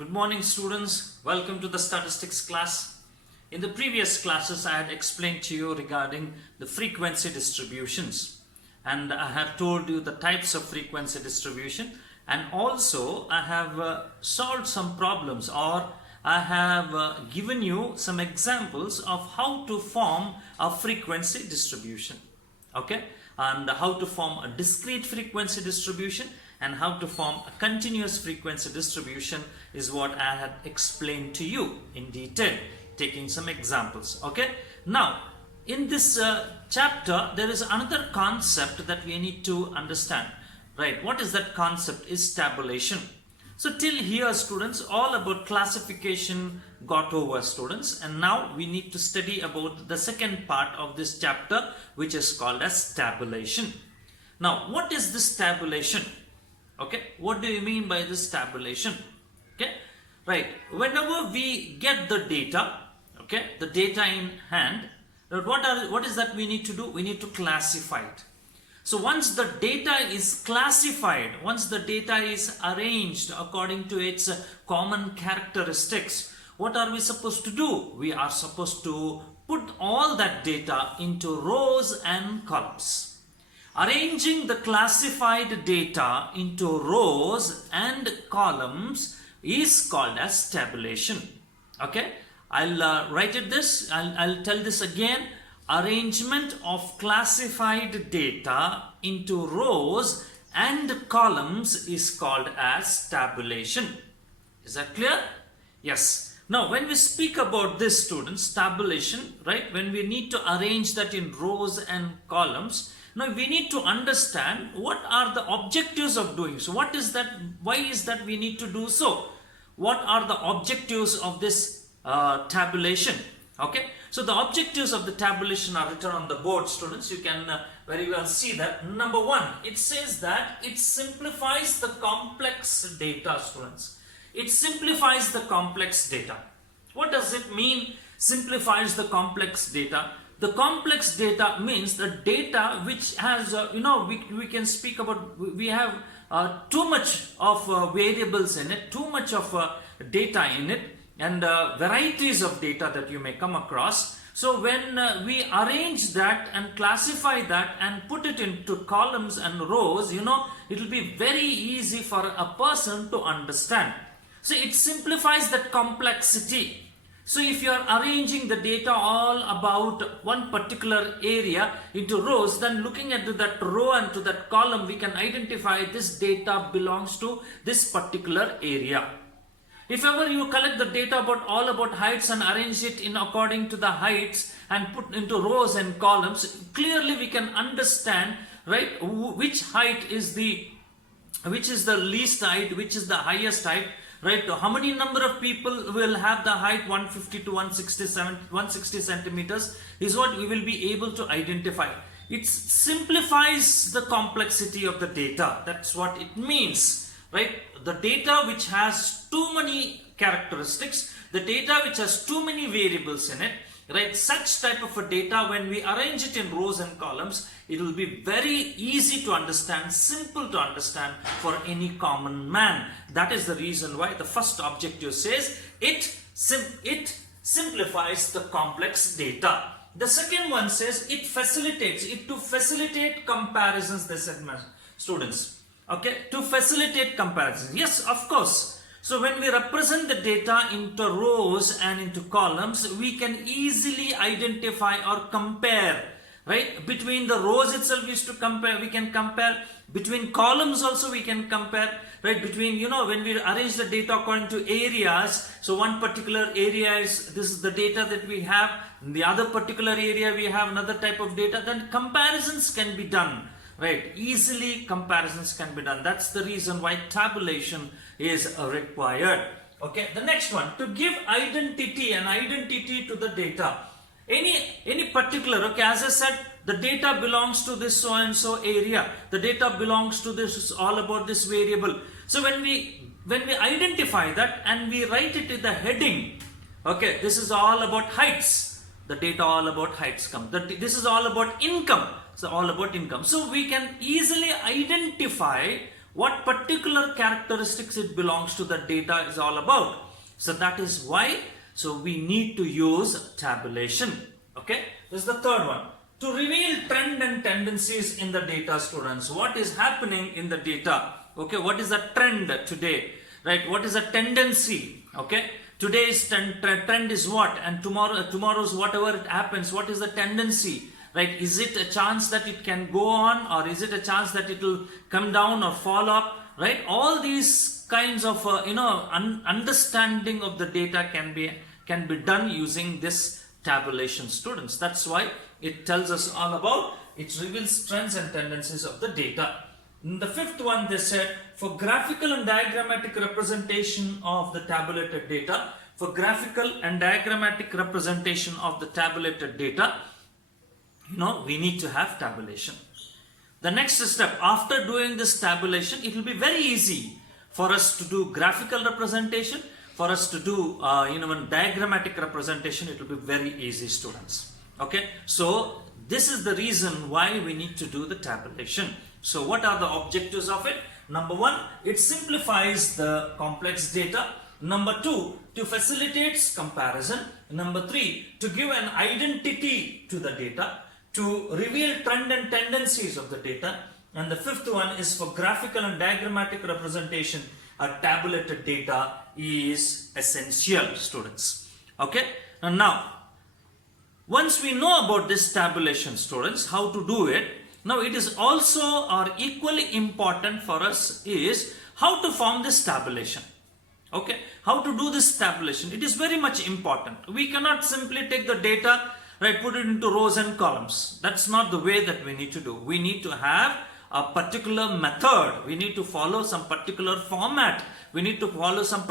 Good morning, students. Welcome to the statistics class. In the previous classes, I had explained to you regarding the frequency distributions, and I have told you the types of frequency distribution, and also I have solved some problems, or I have given you some examples of how to form a frequency distribution. Okay, and how to form a discrete frequency distribution and how to form a continuous frequency distribution is what I had explained to you in detail, taking some examples. Okay, now in this chapter there is another concept that we need to understand, right? What is that concept? Is tabulation. So till here, students, all about classification got over, students, and now we need to study about the second part of this chapter, which is called as tabulation. Now, what is this tabulation? Okay, what do you mean by this tabulation? Okay, right, whenever we get the data, okay, the data in hand, what is that we need to do? We need to classify it. So once the data is classified, once the data is arranged according to its common characteristics, what are we supposed to do? We are supposed to put all that data into rows and columns. Arranging the classified data into rows and columns is called as tabulation. Okay, I'll write it this, I'll tell this again. Arrangement of classified data into rows and columns is called as tabulation. Is that clear? Yes. Now, when we speak about this, students, tabulation, right, when we need to arrange that in rows and columns, now we need to understand what are the objectives of doing so. What is that? Why is that we need to do so? What are the objectives of this tabulation? Okay, so the objectives of the tabulation are written on the board, students. You can very well see that. Number one, it says that it simplifies the complex data, students. It simplifies the complex data. What does it mean, simplifies the complex data? The complex data means the data which has, we can speak about, we have too much of variables in it, too much of data in it, and varieties of data that you may come across. So when we arrange that and classify that and put it into columns and rows, it will be very easy for a person to understand. So it simplifies that complexity. So if you are arranging the data all about one particular area into rows, then looking at that row and to that column, we can identify this data belongs to this particular area. If ever you collect the data all about heights and arrange it in according to the heights and put into rows and columns, clearly we can understand, right, which height is which is the least height, which is the highest height, right? How many number of people will have the height 150 to 160 centimeters is what we will be able to identify. It simplifies the complexity of the data. That's what it means, right? The data which has too many characteristics, the data which has too many variables in it, right? Such type of a data, when we arrange it in rows and columns, it will be very easy to understand, simple to understand for any common man. That is the reason why the first objective says it simplifies the complex data. The second one says it facilitates, to facilitate comparisons, they said, students. Okay, to facilitate comparisons. Yes, of course. So when we represent the data into rows and into columns, we can easily identify or compare, right? Between the rows itself is to compare, we can compare. Between columns also we can compare, right? Between, when we arrange the data according to areas, so one particular area this is the data that we have, in the other particular area we have another type of data, then comparisons can be done. Right, easily comparisons can be done. That's the reason why tabulation is required. Okay, the next one, to give identity to the data. Any particular, okay, as I said, the data belongs to this so and so area. The data belongs to this, is all about this variable. So when we identify that and we write it in the heading, okay, this is all about heights. The data all about heights come. This is all about income. So all about income. So we can easily identify what particular characteristics it belongs to the data is all about. So that is why, so we need to use tabulation. Okay, this is the third one. To reveal trend and tendencies in the data, students. What is happening in the data? Okay, what is the trend today? Right, what is the tendency? Okay, today's trend is what, and tomorrow's whatever it happens, what is the tendency? Right, is it a chance that it can go on, or is it a chance that it will come down or fall up? Right, all these kinds of understanding of the data can be done using this tabulation, students. That's why it tells us all about, it reveals trends and tendencies of the data. In the fifth one, they said, for graphical and diagrammatic representation of the tabulated data, we need to have tabulation. The next step, after doing this tabulation, it will be very easy for us to do graphical representation, for us to do diagrammatic representation. It will be very easy, students. Okay, so this is the reason why we need to do the tabulation. So what are the objectives of it? Number one, it simplifies the complex data. Number two, to facilitate comparison. Number three, to give an identity to the data, to reveal trend and tendencies of the data. And the fifth one is for graphical and diagrammatic representation. A tabulated data is essential, students. Okay, and now once we know about this tabulation, students, how to do it, now it is also or equally important for us is how to form this tabulation. Okay, how to do this tabulation. It is very much important. We cannot simply take the data, right, put it into rows and columns. That's not the way that we need to do. We need to have a particular method. We need to follow some particular format. We need to follow some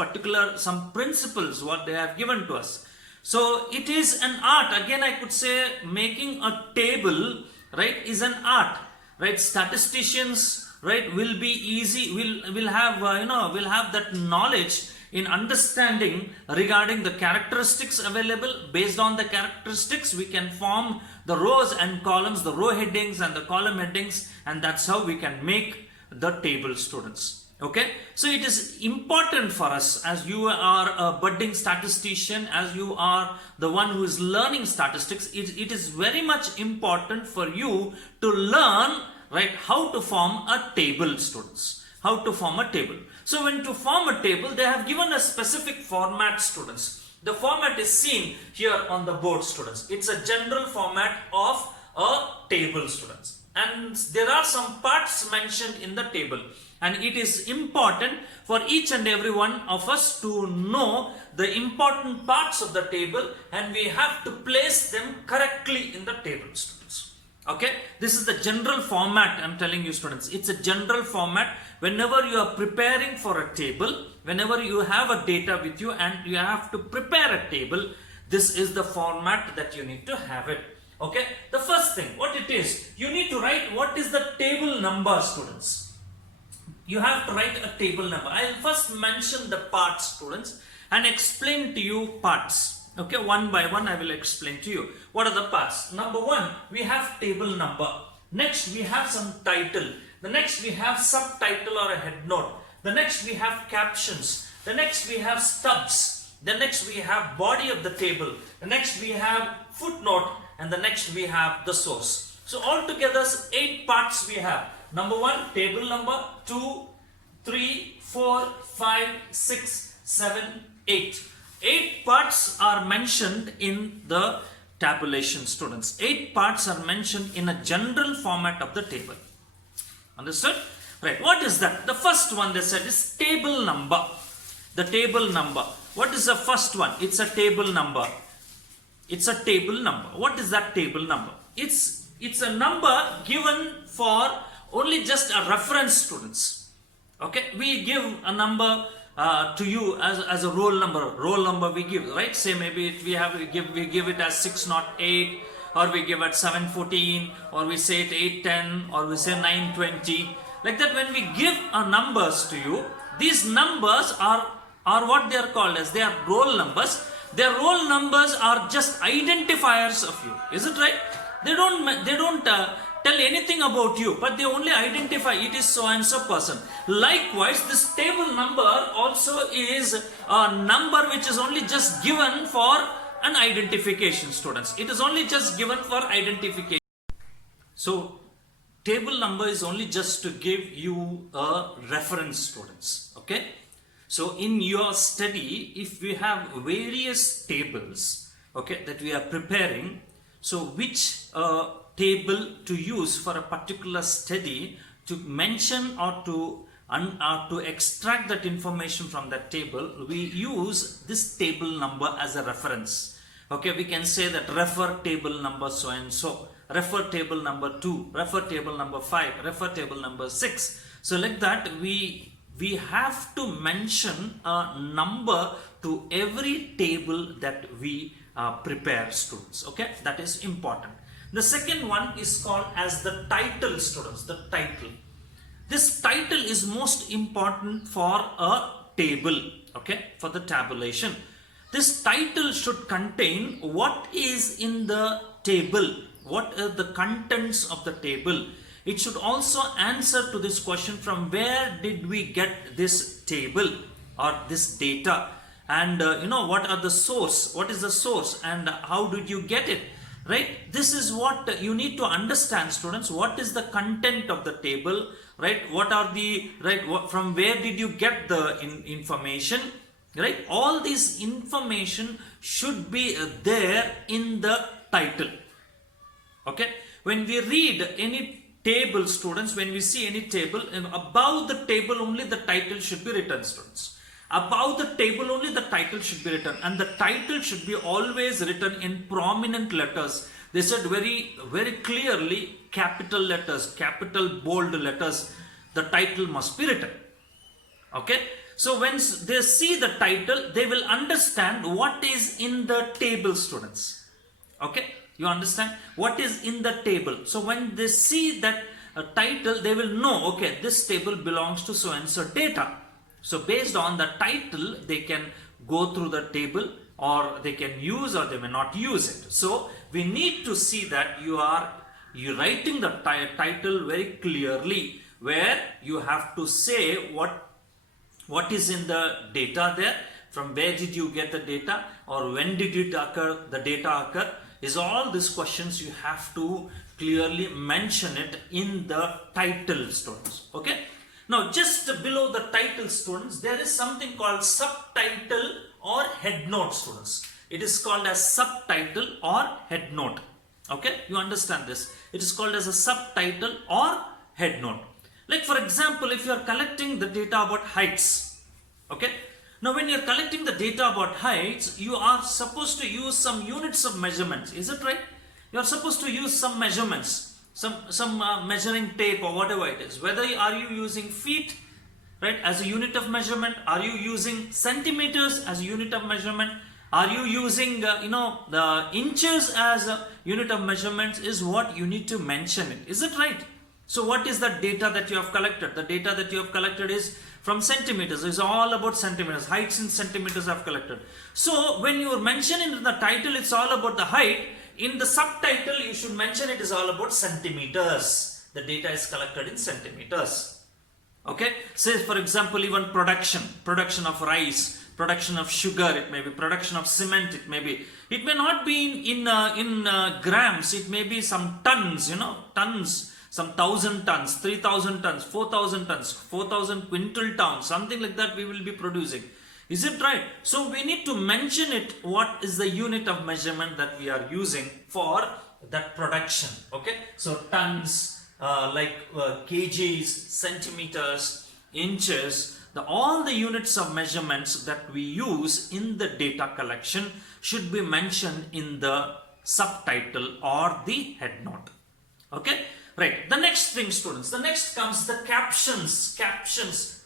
principles what they have given to us. So it is an art. Again, I could say making a table, right, is an art. Right, statisticians, right, will be easy. Will have will have that knowledge in understanding regarding the characteristics available. Based on the characteristics, we can form the rows and columns, the row headings and the column headings, and that's how we can make the table, students. Okay, so it is important for us, as you are a budding statistician, as you are the one who is learning statistics, it is very much important for you to learn, right, how to form a table, students. How to form a table. So when to form a table, they have given a specific format, students. The format is seen here on the board, students. It's a general format of a table, students. And there are some parts mentioned in the table. And it is important for each and every one of us to know the important parts of the table, and we have to place them correctly in the table, students. Okay, this is the general format I'm telling you, students. It's a general format. Whenever you are preparing for a table, whenever you have a data with you and you have to prepare a table, this is the format that you need to have it. Okay, the first thing, what it is, you need to write what is the table number, students. You have to write a table number. I'll first mention the parts, students, and explain to you parts. Okay, one by one I will explain to you. What are the parts? Number one, we have table number. Next, we have some title. The next, we have subtitle or a head note. The next, we have captions. The next, we have stubs. The next, we have body of the table. The next, we have footnote. And the next, we have the source. So altogether, 8 parts we have. Number one, table number. 2, 3, 4, 5, 6, 7, 8. 8 parts are mentioned in the tabulation, students. 8 parts are mentioned in a general format of the table. Understood? Right. What is that? The first one they said is table number. The table number. What is the first one? It's a table number. It's a table number. What is that table number? It's a number given for only just a reference, students. Okay, we give a number to you as a roll number we give, right? Say maybe we give it as 608, or we give it 714, or we say it 810, or we say 920. Like that, when we give numbers to you, these numbers are what they are called as. They are roll numbers. Their roll numbers are just identifiers of you. Is it right? They don't tell anything about you, but they only identify it is so and so person. Likewise, this table number also is a number which is only just given for an identification, students. It is only just given for identification. So table number is only just to give you a reference, students. Okay. So in your study, if we have various tables, okay, that we are preparing, so which table to use for a particular study to mention or to extract that information from that table, we use this table number as a reference. Okay, we can say that refer table number so and so, refer table number 2, refer table number 5, refer table number 6. So like that, we have to mention a number to every table that we prepare, students. Okay, that is important. The second one is called as the title, students. The title. This title is most important for a table, okay, for the tabulation. This title should contain what is in the table, what are the contents of the table. It should also answer to this question, from where did we get this table or this data, and what are the source, what is the source, and how did you get it, right? This is what you need to understand, students. What is the content of the table, right? What are the, right, from where did you get the information, right? All this information should be there in the title. Okay, when we read any table, students, when we see any table, above the table only the title should be written, students. Above the table only the title should be written, and the title should be always written in prominent letters. They said very clearly, capital letters, capital bold letters, the title must be written. Okay, so when they see the title, they will understand what is in the table, students. Okay, you understand what is in the table. So when they see that title, they will know, okay, this table belongs to so and so data. So based on the title, they can go through the table, or they can use or they may not use it. So we need to see that you writing the title very clearly, where you have to say what is in the data there, from where did you get the data, or when did it occur, the data occur. Is all these questions you have to clearly mention it in the title, students. Okay. Now just below the title, students, there is something called subtitle or head note, students. It is called as subtitle or head note. Okay, you understand this. It is called as a subtitle or head note. Like for example, if you are collecting the data about heights, okay. Now when you are collecting the data about heights, you are supposed to use some units of measurements. Is it right? You are supposed to use some measurements, some measuring tape or whatever it is. Whether are you using feet, right, as a unit of measurement? Are you using centimeters as a unit of measurement? Are you using the inches as a unit of measurements? Is what you need to mention it. Is it right? So what is the data that you have collected? The data that you have collected is from centimeters. It's all about centimeters. Heights in centimeters I have collected. So when you mention in the title, it's all about the height. In the subtitle, you should mention it is all about centimeters. The data is collected in centimeters. Okay. Say for example, even production of rice, production of sugar, it may be production of cement, it may be. It may not be in grams. It may be some tons. Tons. Some 1,000 tons, 3,000 tons, 4,000 tons, 4,000 quintal tons, something like that we will be producing. Is it right? So we need to mention it, what is the unit of measurement that we are using for that production. Okay, so tons, kgs, centimeters, inches, all the units of measurements that we use in the data collection should be mentioned in the subtitle or the head note. Okay. Right. The next thing, students, the next comes the captions. Captions.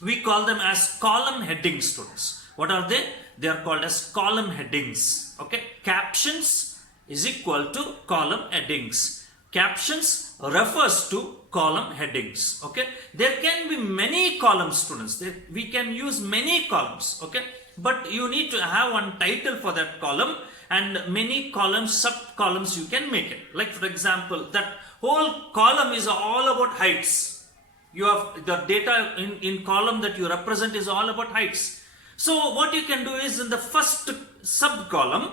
We call them as column headings, students. What are they? They are called as column headings. Okay. Captions is equal to column headings. Captions refers to column headings. Okay. There can be many columns, students. We can use many columns. Okay. But you need to have one title for that column, and many columns, sub columns you can make it. Like for example, that whole column is all about heights. You have the data in column that you represent is all about heights. So what you can do is in the first sub column,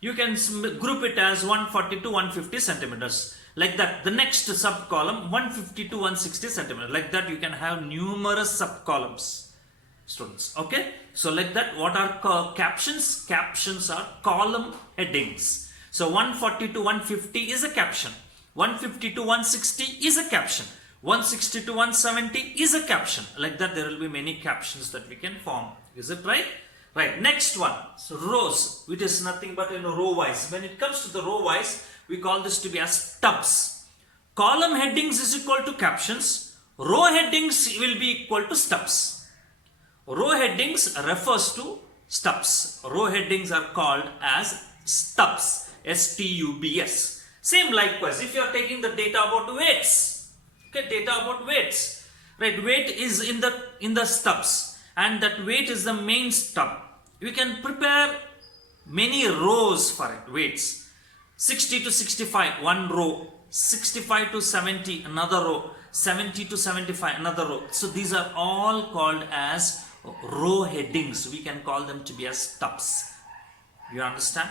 you can group it as 140 to 150 centimeters. Like that. The next sub column 150 to 160 centimeters. Like that you can have numerous sub columns, students. Okay. So like that, what are called captions? Captions are column headings. So 140 to 150 is a caption. 150 to 160 is a caption. 160 to 170 is a caption. Like that, there will be many captions that we can form. Is it right? Right. Next one. So rows, which is nothing but row wise. When it comes to the row wise, we call this to be as stubs. Column headings is equal to captions. Row headings will be equal to stubs. Row headings refers to stubs. Row headings are called as stubs. S-T-U-B-S. Same likewise, if you are taking the data about weights. Okay, data about weights. Right, weight is in the stubs, and that weight is the main stub. We can prepare many rows for it, weights. 60 to 65, one row. 65 to 70, another row. 70 to 75, another row. So these are all called as row headings. We can call them to be as stubs. You understand?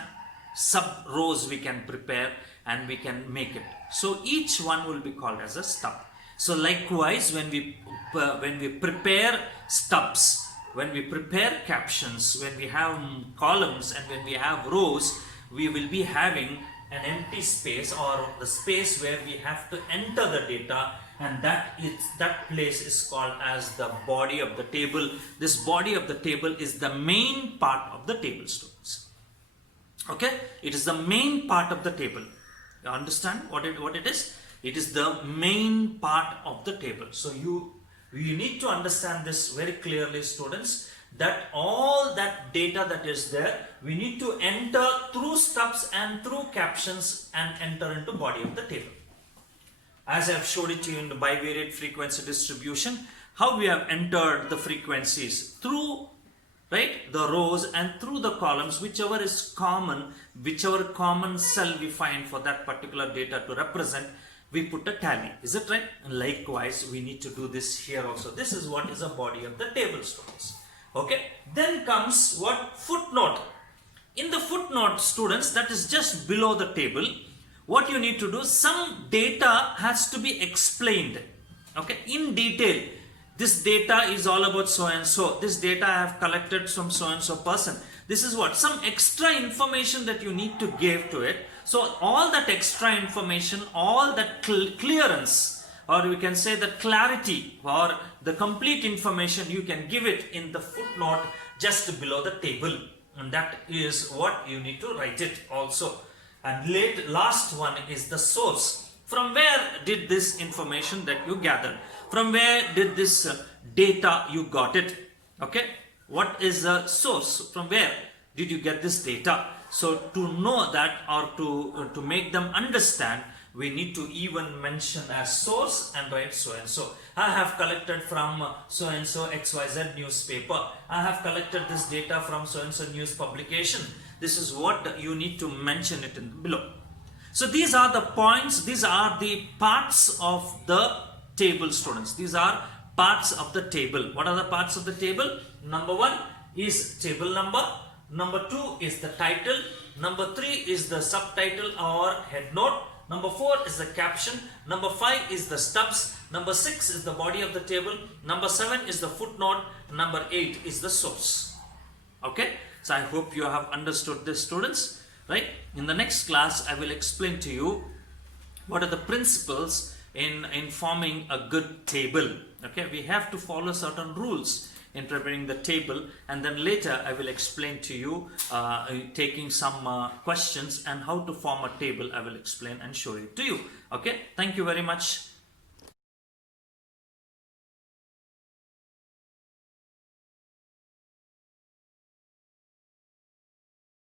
Sub rows we can prepare and we can make it. So each one will be called as a stub. So likewise, when we prepare stubs, when we prepare captions, when we have columns and when we have rows, we will be having an empty space or the space where we have to enter the data, and that place is called as the body of the table. This body of the table is the main part of the table, students. Okay, it is the main part of the table. You understand what it is? It is the main part of the table. So you need to understand this very clearly, students, that all that data that is there, we need to enter through stubs and through captions and enter into body of the table. As I have showed it to you in the bivariate frequency distribution, how we have entered the frequencies through, right, the rows and through the columns, whichever is common, whichever common cell we find for that particular data to represent, we put a tally. Is it right? And likewise, we need to do this here also. This is what is a body of the table, students. Okay. Then comes what? Footnote. In the footnote, students, that is just below the table. What you need to do, some data has to be explained. Okay. In detail. This data is all about so and so. This data I have collected from so and so person. This is what? Some extra information that you need to give to it. So all that extra information, all that clearance, or we can say the clarity or the complete information, you can give it in the footnote just below the table. And that is what you need to write it also. And last one is the source. From where did this information that you gathered? From where did this data you got it? Okay. What is the source? From where did you get this data? So to know that, or to make them understand, we need to even mention as source and write so and so. I have collected from so and so XYZ newspaper. I have collected this data from so and so news publication. This is what you need to mention it in below. So these are the points, these are the parts of the table, students. These are parts of the table. What are the parts of the table? Number 1 is table number. Number 2 is the title. Number 3 is the subtitle or head note. Number 4 is the caption. Number 5 is the stubs. Number 6 is the body of the table. Number 7 is the footnote. Number 8 is the source. Okay. So I hope you have understood this, students. Right. In the next class, I will explain to you what are the principles in forming a good table. Okay. We have to follow certain rules in preparing the table, and then later I will explain to you taking some questions and how to form a table. I will explain and show it to you. Okay. Thank you very much.